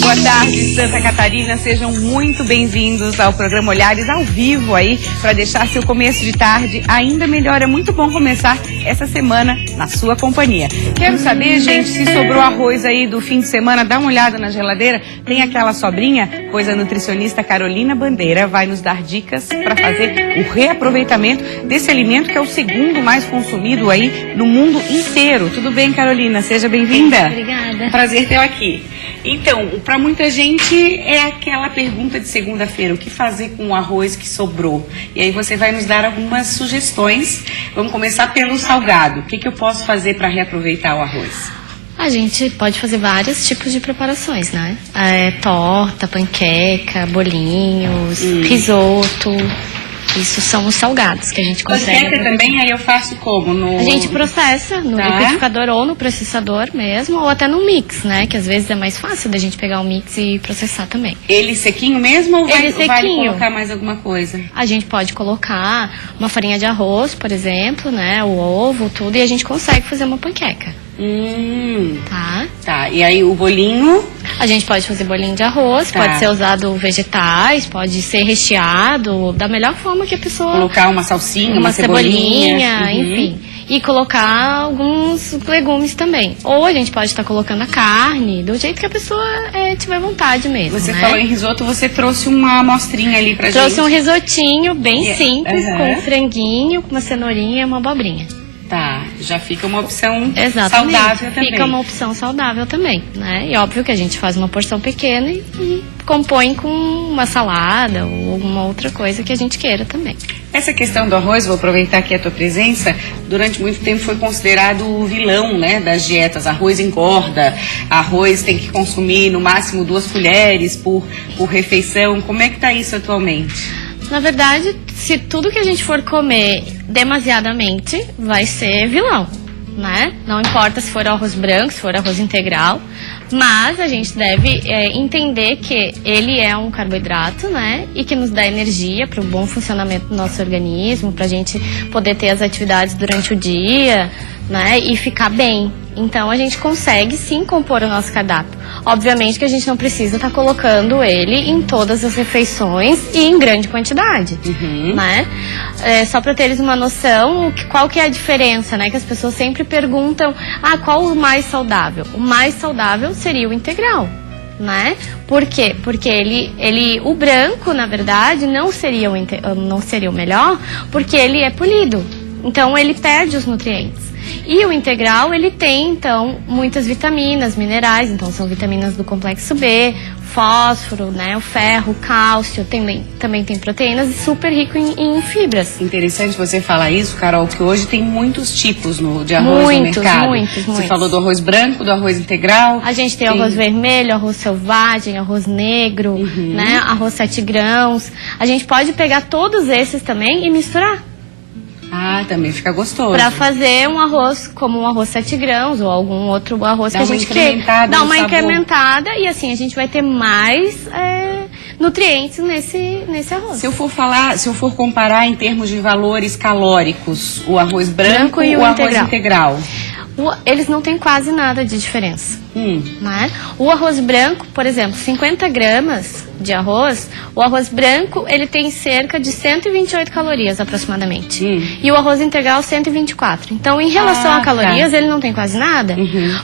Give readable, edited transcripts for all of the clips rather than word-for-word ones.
Boa tarde, Santa Catarina. Sejam muito bem-vindos ao programa Olhares ao vivo aí, para deixar seu começo de tarde ainda melhor. É muito bom começar essa semana na sua companhia. Quero saber, gente, se sobrou arroz aí do fim de semana, dá uma olhada na geladeira. Tem aquela sobrinha? Pois a nutricionista Carolina Bandeira vai nos dar dicas para fazer o reaproveitamento desse alimento que é o segundo mais consumido aí no mundo inteiro. Tudo bem, Carolina? Seja bem-vinda. Obrigada. Prazer tê-la aqui. Então, para muita gente é aquela pergunta de segunda-feira, o que fazer com o arroz que sobrou? E aí você vai nos dar algumas sugestões. Vamos começar pelo salgado. O que eu posso fazer para reaproveitar o arroz? A gente pode fazer vários tipos de preparações, né? Torta, panqueca, bolinhos, risoto. Isso são os salgados que a gente consegue. Panqueca também, aí eu faço como? A gente processa no liquidificador ou no processador mesmo, ou até no mix, né? Que às vezes é mais fácil da gente pegar o mix e processar também. Ele sequinho mesmo ou Ele vale colocar mais alguma coisa? A gente pode colocar uma farinha de arroz, por exemplo, né? O ovo, tudo, e a gente consegue fazer uma panqueca. Tá, e aí o bolinho? A gente pode fazer bolinho de arroz, pode ser usado vegetais, pode ser recheado, da melhor forma que a pessoa... Colocar uma salsinha, uma cebolinha, enfim. E colocar alguns legumes também. Ou a gente pode estar colocando a carne, do jeito que a pessoa tiver vontade mesmo. Você falou em risoto, você trouxe uma amostrinha ali pra gente. Trouxe um risotinho bem simples, com um franguinho, com uma cenourinha e uma abobrinha. Tá, já fica uma opção Exatamente. saudável também. Fica uma opção saudável também, né? E óbvio que a gente faz uma porção pequena e compõe com uma salada ou alguma outra coisa que a gente queira também. Essa questão do arroz, vou aproveitar aqui a tua presença, durante muito tempo foi considerado o vilão, né, das dietas. Arroz engorda, arroz tem que consumir no máximo 2 colheres por refeição. Como é que tá isso atualmente? Na verdade, se tudo que a gente for comer demasiadamente, vai ser vilão, né? Não importa se for arroz branco, se for arroz integral, mas a gente deve entender que ele é um carboidrato, né? E que nos dá energia para o bom funcionamento do nosso organismo, para a gente poder ter as atividades durante o dia, né? E ficar bem. Então a gente consegue sim compor o nosso cardápio. Obviamente que a gente não precisa estar colocando ele em todas as refeições e em grande quantidade, né? Só para teres uma noção, qual que é a diferença, né? Que as pessoas sempre perguntam, qual o mais saudável? O mais saudável seria o integral, né? Por quê? Porque o branco, na verdade, não seria o melhor, porque ele é polido. Então ele perde os nutrientes. E o integral, ele tem, então, muitas vitaminas, minerais, então são vitaminas do complexo B, fósforo, né, o ferro, o cálcio, também tem proteínas e super rico em fibras. Interessante você falar isso, Carol, que hoje tem muitos tipos de arroz no mercado. Muitos. Você falou do arroz branco, do arroz integral. A gente tem arroz vermelho, arroz selvagem, arroz negro, né, arroz 7 grãos. A gente pode pegar todos esses também e misturar. Também fica gostoso. Pra fazer um arroz como um arroz 7 grãos ou algum outro arroz que a gente quer. Dá uma incrementada e assim a gente vai ter mais nutrientes nesse arroz. Se eu for comparar em termos de valores calóricos, o arroz branco e o arroz integral. Eles não têm quase nada de diferença. Né? O arroz branco, por exemplo, 50 gramas de arroz, o arroz branco ele tem cerca de 128 calorias aproximadamente. E o arroz integral 124. Então, em relação a calorias, ele não tem quase nada.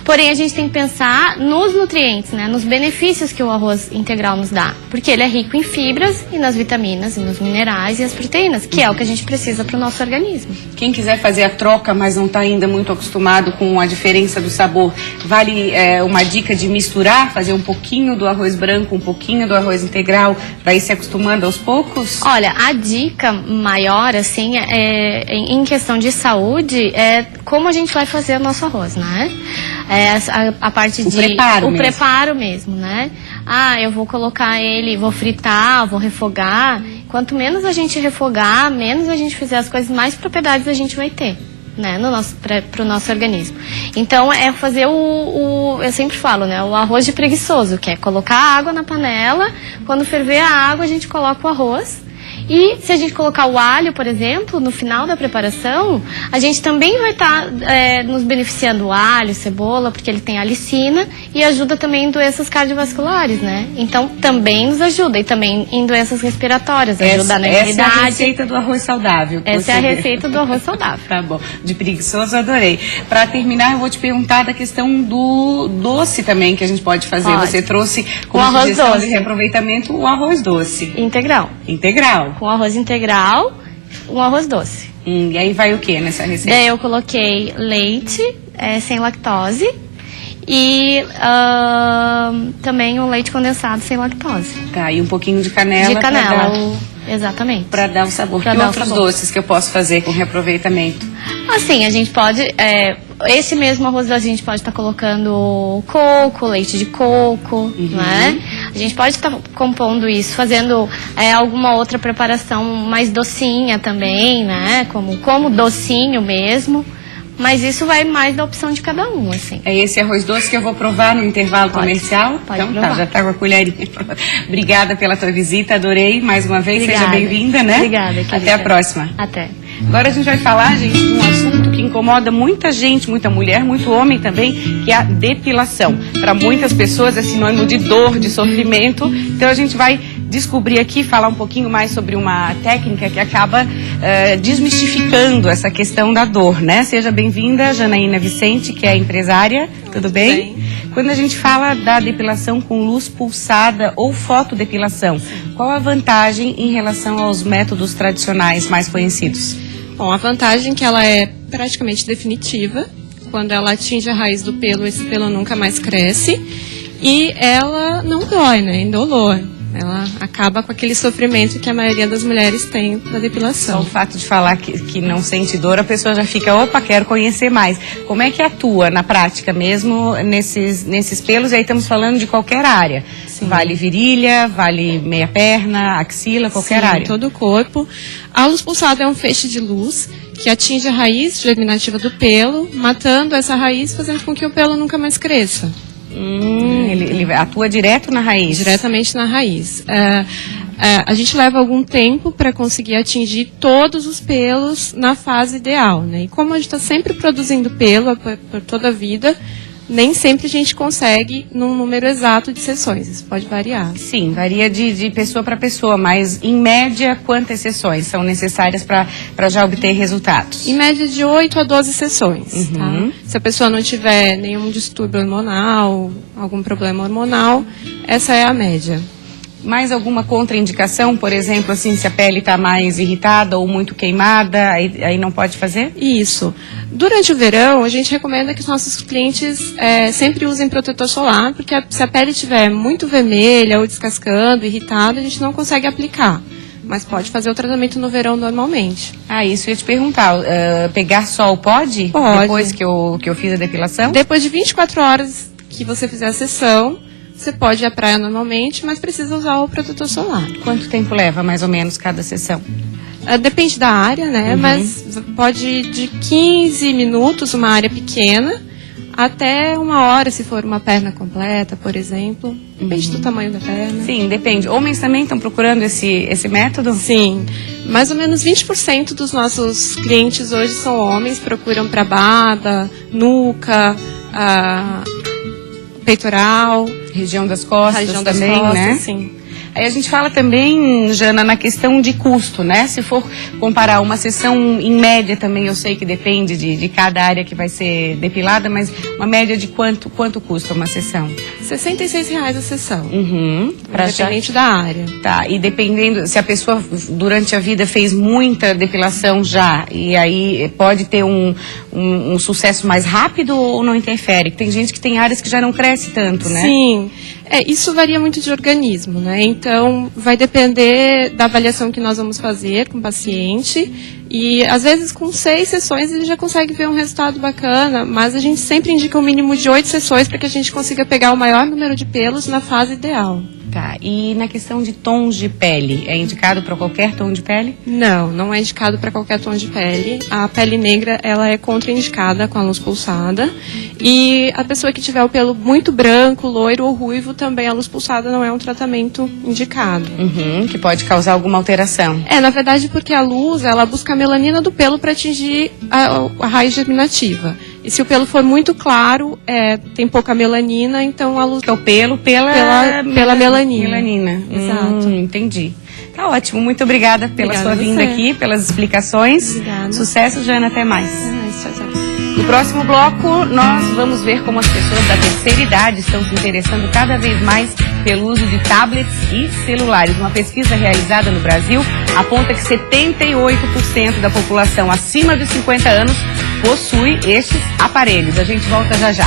Porém, a gente tem que pensar nos nutrientes, né? Nos benefícios que o arroz integral nos dá. Porque ele é rico em fibras e nas vitaminas, e nos minerais e as proteínas, que é o que a gente precisa para o nosso organismo. Quem quiser fazer a troca, mas não está ainda muito acostumado com a diferença do sabor, vale uma dica de misturar, fazer um pouquinho do arroz branco, um pouquinho do arroz integral, para ir se acostumando aos poucos? Olha, a dica maior, assim, em questão de saúde, é como a gente vai fazer o nosso arroz, né? A parte de... O preparo mesmo, né? Eu vou colocar ele, vou fritar, vou refogar. Quanto menos a gente refogar, menos a gente fizer as coisas, mais propriedades a gente vai ter, né, para o nosso organismo. Então, é fazer eu sempre falo, né, o arroz de preguiçoso, que é colocar a água na panela, quando ferver a água, a gente coloca o arroz E se a gente colocar o alho, por exemplo, no final da preparação, a gente também vai estar nos beneficiando o alho, cebola, porque ele tem alicina e ajuda também em doenças cardiovasculares, né? Então também nos ajuda, e também em doenças respiratórias, ajuda na imunidade. Essa é a receita do arroz saudável. Essa é a receita do arroz saudável. Tá bom. De preguiçoso, adorei. Para terminar, eu vou te perguntar da questão do doce também que a gente pode fazer. Pode. Você trouxe como arroz sugestão doce. de reaproveitamento o arroz doce. Integral. Integral. Com arroz integral, um arroz doce. E aí vai o que nessa receita? Daí eu coloquei leite sem lactose e também um leite condensado sem lactose. Tá, e um pouquinho de canela. De canela, exatamente. Para dar o sabor. Pra Que dar o outros sabor. doces que eu posso fazer com reaproveitamento? Assim, a gente pode... esse mesmo arroz doce a gente pode estar colocando coco, leite de coco, né? A gente pode estar compondo isso, fazendo alguma outra preparação mais docinha também, né? Como docinho mesmo. Mas isso vai mais da opção de cada um, assim. É esse arroz doce que eu vou provar no intervalo comercial? Pode então provar. tá, já tá com a colherinha. Obrigada pela tua visita, adorei mais uma vez. Obrigada. Seja bem-vinda, né? Obrigada, querida. Até a próxima. Até. Agora a gente vai falar, gente, de um assunto que incomoda muita gente, muita mulher, muito homem também, que é a depilação. Para muitas pessoas é sinônimo de dor, de sofrimento. Então a gente vai descobrir aqui, falar um pouquinho mais sobre uma técnica que acaba desmistificando essa questão da dor, né? Seja bem-vinda, Janaína Vicente, que é empresária. Tudo bem? Quando a gente fala da depilação com luz pulsada ou fotodepilação, qual a vantagem em relação aos métodos tradicionais mais conhecidos? Bom, a vantagem é que ela é praticamente definitiva. Quando ela atinge a raiz do pelo, esse pelo nunca mais cresce. E ela não dói, né? Indolor. Ela acaba com aquele sofrimento que a maioria das mulheres tem da Só depilação. o fato de falar que não sente dor, a pessoa já fica, opa, quero conhecer mais. Como é que atua na prática mesmo nesses pelos? E aí estamos falando de qualquer área. Sim. Vale virilha, vale meia perna, axila, qualquer Sim, área. todo o corpo. A luz pulsada é um feixe de luz que atinge a raiz germinativa do pelo, matando essa raiz, fazendo com que o pelo nunca mais cresça. Ele atua direto na raiz. Diretamente na raiz. A gente leva algum tempo para conseguir atingir todos os pelos na fase ideal, né? E como a gente está sempre produzindo pelo por toda a vida, nem sempre a gente consegue num número exato de sessões. Isso pode variar. Sim, varia de pessoa para pessoa, mas em média, quantas sessões são necessárias para já obter resultados? Em média de 8 a 12 sessões. Tá? Uhum. Se a pessoa não tiver nenhum distúrbio hormonal, algum problema hormonal, essa é a média. Mais alguma contraindicação, por exemplo, assim, se a pele está mais irritada ou muito queimada, aí não pode fazer? Isso. Durante o verão, a gente recomenda que os nossos clientes sempre usem protetor solar, porque se a pele estiver muito vermelha ou descascando, irritada, a gente não consegue aplicar. Mas pode fazer o tratamento no verão normalmente. Ah, isso eu ia te perguntar. Pegar sol pode? Pode. Depois que eu fiz a depilação? Depois de 24 horas que você fizer a sessão, você pode ir à praia normalmente, mas precisa usar o protetor solar. Quanto tempo leva, mais ou menos, cada sessão? Depende da área, né? Mas pode ir de 15 minutos, uma área pequena, até 1 hora, se for uma perna completa, por exemplo. Depende do tamanho da perna. Sim, depende. Homens também estão procurando esse método? Sim. Mais ou menos 20% dos nossos clientes hoje são homens, procuram para barba, nuca, peitoral, Região das costas região das também, costas, né? sim. Aí a gente fala também, Jana, na questão de custo, né? Se for comparar uma sessão em média também, eu sei que depende de cada área que vai ser depilada, mas uma média de quanto custa uma sessão? R$ 66,00 a sessão, Já... independente da área. Tá, e dependendo, se a pessoa durante a vida fez muita depilação já, e aí pode ter um sucesso mais rápido ou não interfere? Tem gente que tem áreas que já não cresce tanto, né? Sim, isso varia muito de organismo, né? Então, vai depender da avaliação que nós vamos fazer com o paciente. E, às vezes, com 6 sessões, ele já consegue ver um resultado bacana. Mas a gente sempre indica um mínimo de 8 sessões para que a gente consiga pegar o maior número de pelos na fase ideal. Tá, e na questão de tons de pele, é indicado para qualquer tom de pele? Não, não é indicado para qualquer tom de pele. A pele negra, ela é contraindicada com a luz pulsada. E a pessoa que tiver o pelo muito branco, loiro ou ruivo, também a luz pulsada não é um tratamento indicado. Que pode causar alguma alteração. Na verdade, porque a luz, ela busca a melanina do pelo para atingir a raiz germinativa. E se o pelo for muito claro, tem pouca melanina, então a luz... Que é o pelo pela melanina. Melanina. Exato. Entendi. Tá ótimo. Muito obrigada pela Obrigada sua a vinda você. aqui, pelas explicações. Obrigada. Sucesso, Jana. Até mais. Tchau, tchau. No próximo bloco, nós vamos ver como as pessoas da terceira idade estão se interessando cada vez mais pelo uso de tablets e celulares. Uma pesquisa realizada no Brasil aponta que 78% da população acima dos 50 anos possui estes aparelhos. A gente volta já já.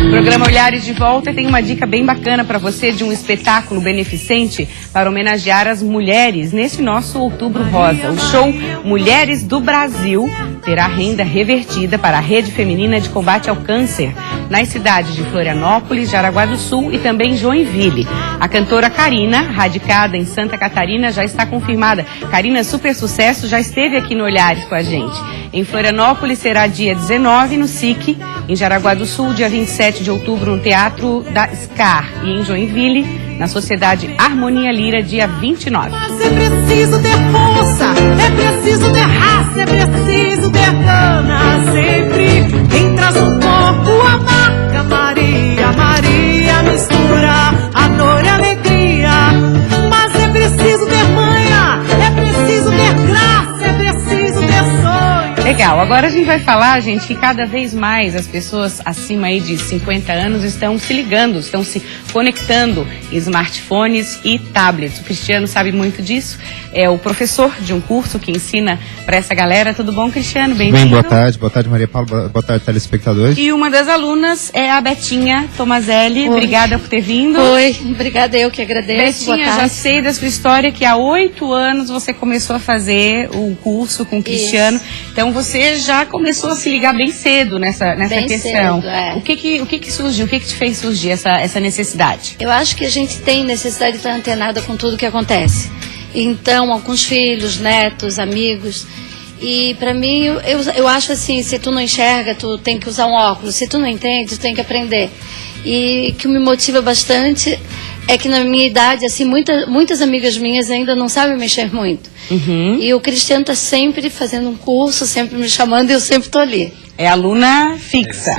O programa Olhares de Volta tem uma dica bem bacana para você de um espetáculo beneficente para homenagear as mulheres nesse nosso Outubro Rosa. O show Mulheres do Brasil terá renda revertida para a Rede Feminina de Combate ao Câncer nas cidades de Florianópolis, Jaraguá do Sul e também Joinville. A cantora Karina, radicada em Santa Catarina, já está confirmada. Karina, super sucesso, já esteve aqui no Olhares com a gente. Em Florianópolis será dia 19 no SIC, em Jaraguá do Sul, dia 27 de outubro no Teatro da SCAR e em Joinville, na Sociedade Harmonia Lira, dia 29. Mas é preciso ter força, é preciso ter raça, é preciso ter gana. Sempre quem traz no corpo a marca Maria, Maria mistura a dor e a alegria. Mas é preciso ter manha, é preciso ter graça, é preciso ter sonho. Legal, agora a gente vai falar, gente, que cada vez mais as pessoas acima aí de 50 anos estão se ligando, estão se conectando em smartphones e tablets. O Cristiano sabe muito disso, é o professor de um curso que ensina para essa galera. Tudo bom, Cristiano? Bem-vindo. Boa tarde Maria Paula, boa tarde telespectadores. E uma das alunas é a Betinha Tomazelli. Oi. Obrigada por ter vindo. Oi, obrigada, eu que agradeço. Betinha, Boa já tarde. sei da sua história que há 8 anos você começou a fazer o curso com o Cristiano. Então você já começou a se ligar bem cedo nessa Bem questão. cedo, é. O que surgiu? O que te fez surgir essa necessidade? Eu acho que a gente tem necessidade de estar antenada com tudo que acontece. Então, alguns filhos, netos, amigos. E pra mim, eu acho assim, se tu não enxerga, tu tem que usar um óculos. Se tu não entende, tu tem que aprender. E que me motiva bastante é que na minha idade, assim, muitas amigas minhas ainda não sabem mexer muito. E o Cristiano está sempre fazendo um curso, sempre me chamando e eu sempre estou ali. É aluna fixa.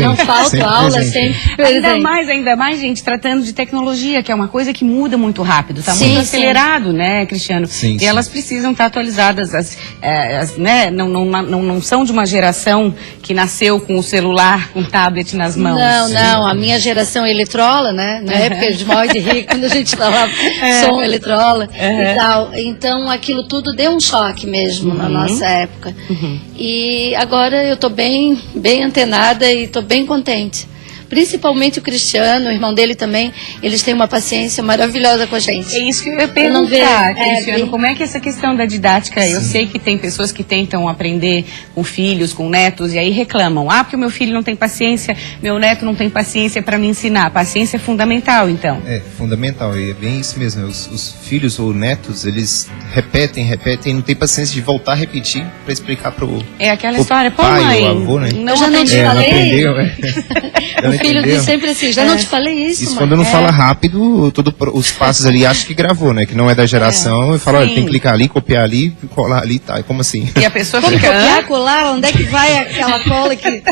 Não falta aula, sempre presente. Ainda mais, gente, tratando de tecnologia, que é uma coisa que muda muito rápido, está Sim, muito sim. acelerado, né, Cristiano? Sim, e sim. elas precisam estar atualizadas, né? Não são de uma geração que nasceu com o celular, com o tablet nas mãos. Não, a minha geração é eletrola, né? Na época de mal e de rico, quando a gente falava som eletrola e tal. Então aquilo tudo deu um choque mesmo na nossa época. E agora eu tô bem antenada e tô bem contente. Principalmente o Cristiano, o irmão dele também, eles têm uma paciência maravilhosa com a gente. É isso que eu ia Eu não perguntar, vejo, Cristiano, bem- como é que essa questão da didática, eu sei que tem pessoas que tentam aprender com filhos, com netos, e aí reclamam, porque o meu filho não tem paciência, meu neto não tem paciência para me ensinar. Paciência é fundamental, então. É fundamental, e é bem isso mesmo. Os filhos ou netos, eles repetem, e não tem paciência de voltar a repetir para explicar pro É aquela o história, pô, pai mãe, ou avô, né? não Eu já não te aprendi. Não falei. aprendeu, O filho entendeu? diz sempre assim, já não te falei isso, Isso mãe. quando não fala rápido, os passos ali acha que gravou, né? Que não é da geração, e fala, olha, Sim. tem que clicar ali, copiar ali, colar ali, tá? Como assim? E a pessoa Como fica... copiar, colar, onde é que vai aquela cola que...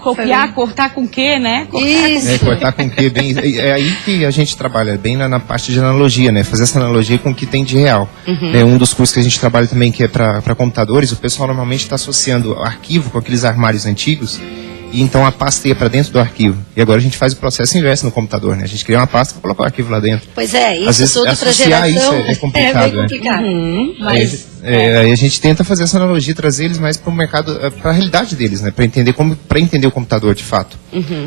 Copiar, cortar com o quê, né? Isso. Cortar com o que bem. É aí que a gente trabalha, bem na parte de analogia, né? Fazer essa analogia com o que tem de real. Um dos cursos que a gente trabalha também, que é para computadores, o pessoal normalmente está associando arquivo com aqueles armários antigos. E então a pasta ia para dentro do arquivo. E agora a gente faz o processo inverso no computador, né? A gente cria uma pasta e coloca o arquivo lá dentro. Pois é, Às isso vezes, tudo para associar geração isso é complicado, bem complicado. Mas Aí a gente tenta fazer essa analogia, trazer eles mais para o mercado, para a realidade deles, né? Para entender o computador de fato.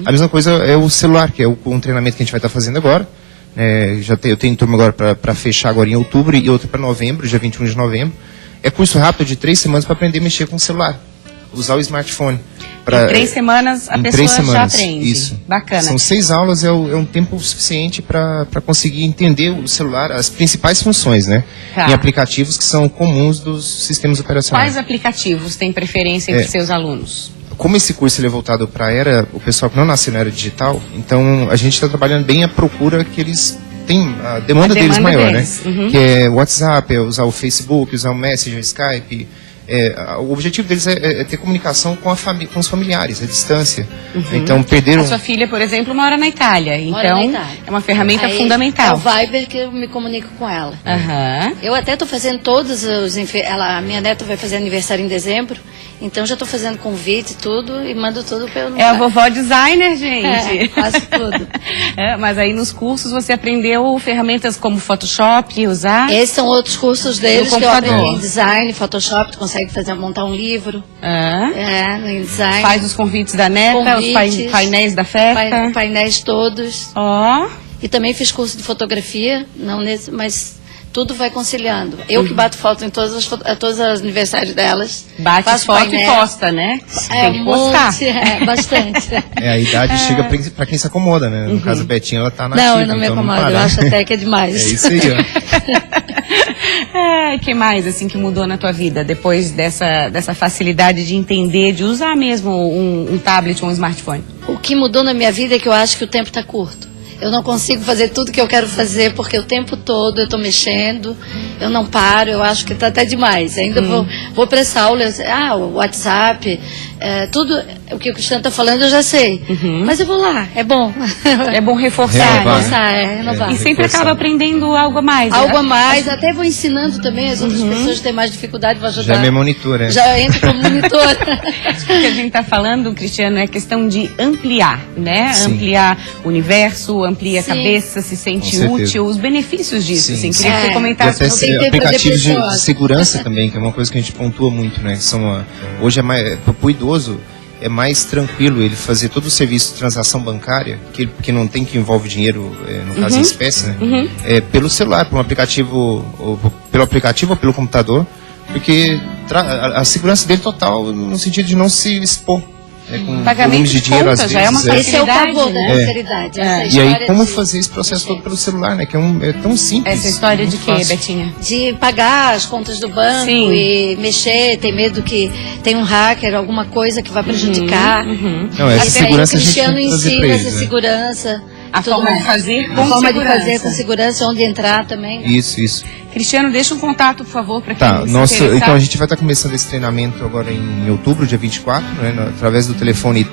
A mesma coisa é o celular, que é um treinamento que a gente vai estar fazendo agora. Eu tenho turma agora para fechar agora em outubro e outra para novembro, dia 21 de novembro. É curso rápido de 3 semanas para aprender a mexer com o celular, usar o smartphone. Em 3 semanas a em pessoa 3 semanas, já aprende. Isso. Bacana. São 6 aulas, é um tempo suficiente para conseguir entender o celular, as principais funções, né? Tá. Em aplicativos que são comuns dos sistemas operacionais. Quais aplicativos têm preferência entre seus alunos? Como esse curso ele é voltado para o pessoal que não nasceu na era digital, então a gente está trabalhando bem a procura que eles têm, a demanda deles maior, deles. né? Uhum. Que é o WhatsApp, é usar o Facebook, usar o Messenger, o Skype. O objetivo deles é ter comunicação com os familiares, à distância. Então perderam... A sua filha, por exemplo, mora na Itália, então Mora na Itália. é uma ferramenta Aí, fundamental. É o Viber que eu me comunico com ela. Aham. Eu até estou fazendo todos os... A minha neta vai fazer aniversário em dezembro, então já estou fazendo convite e tudo e mando tudo pelo... É a vovó designer, gente. Faço tudo. Mas aí nos cursos você aprendeu ferramentas como Photoshop, usar? Esses são outros cursos deles No que eu computador. aprendi em design, Photoshop, tu consegue montar um livro. No design. Faz os convites da neta, os Convites, painéis da festa. Painéis todos. Ó. E também fiz curso de fotografia, não nesse, mas tudo vai conciliando. Eu que bato foto em todos os aniversários delas. Bate faço foto painel. e posta, né? Tem que um postar. monte, bastante. a idade chega para quem se acomoda, né? No caso, a Betinha, ela tá na Não, ativa, eu não me então acomodo, para. eu acho até que é demais. É isso aí, ó. Que mais, assim, que mudou na tua vida depois dessa facilidade de entender, de usar mesmo um tablet ou um smartphone? O que mudou na minha vida é que eu acho que o tempo está curto. Eu não consigo fazer tudo que eu quero fazer porque o tempo todo eu estou mexendo, eu não paro, eu acho que está até demais. Ainda vou para essa aula, o WhatsApp, tudo o que o Cristiano está falando eu já sei. Mas eu vou lá, é bom. É bom reforçar, Renovar, né? renovar. E sempre reforçar. acaba aprendendo algo a mais. né? Algo a mais, até vou ensinando também as outras pessoas que têm mais dificuldade, vou ajudar. Já é minha monitora, Já entro como monitora. O que a gente está falando, Cristiano, é questão de ampliar, né? Sim. Ampliar o universo, amplia a Sim. cabeça, se sente Com certeza. útil, os benefícios disso. Sim. Assim, queria que você E comentasse até um pouquinho. Tem que ter aplicativos de pessoas. segurança também, que é uma coisa que a gente pontua muito, né? Hoje é mais, pro idoso, é mais tranquilo ele fazer todo o serviço de transação bancária, que não tem que envolve dinheiro, no caso em espécie, né? Pelo celular, por um aplicativo, pelo aplicativo ou pelo computador, porque a segurança dele total no sentido de não se expor. Com Pagamento volumes de de dinheiro, conta às já é vezes. uma Esse é o facilidade, pavor da né? sinceridade. Essa E história aí, como de- fazer esse processo todo pelo celular, né? Que é tão simples. Essa história de muito quê, fácil. Betinha? De pagar as contas do banco Sim. e mexer, tem medo que tem um hacker, alguma coisa que vai prejudicar. Não, essa Até aí segurança o a gente Cristiano tem que trazer ensina pra essa eles, né? segurança. A tudo forma de mais. fazer A com forma de segurança. fazer com segurança, onde entrar também. né? Isso. Cristiano, deixa um contato, por favor, para quem Tá, se interessar. então a gente vai estar começando esse treinamento agora em outubro, dia 24, né, através do telefone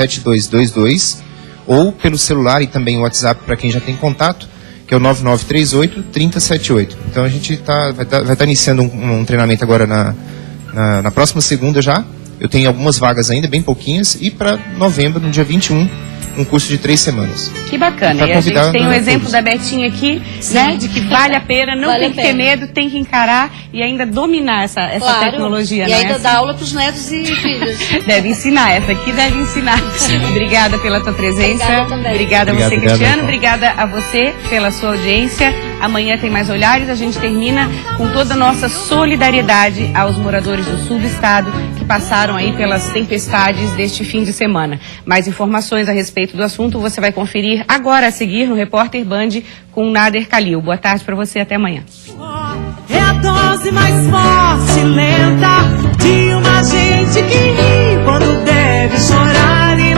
3209-7222 ou pelo celular e também o WhatsApp para quem já tem contato, que é o 9938-3078. Então a gente vai estar iniciando um treinamento agora na próxima segunda já. Eu tenho algumas vagas ainda, bem pouquinhas, e para novembro, no dia 21, um curso de 3 semanas. Que bacana. Pra E a gente convidar, tem o né, exemplo todos. da Betinha aqui, né? De que vale a pena, não Vale tem a que ter pena. medo, tem que encarar e ainda dominar essa Claro. tecnologia, E né? ainda dá aula para os netos e filhos. Deve ensinar, essa aqui deve ensinar. Obrigada pela tua presença. Obrigada também. Obrigada a você, Obrigado, Cristiano. Nicole. Obrigada a você pela sua audiência. Amanhã tem mais olhares. A gente termina com toda a nossa solidariedade aos moradores do sul do estado que passaram aí pelas tempestades deste fim de semana. Mais informações a respeito do assunto você vai conferir agora a seguir no Repórter Band com Nader Kalil. Boa tarde para você, até amanhã. É a dose mais forte, lenta, de uma gente que ri quando deve chorar e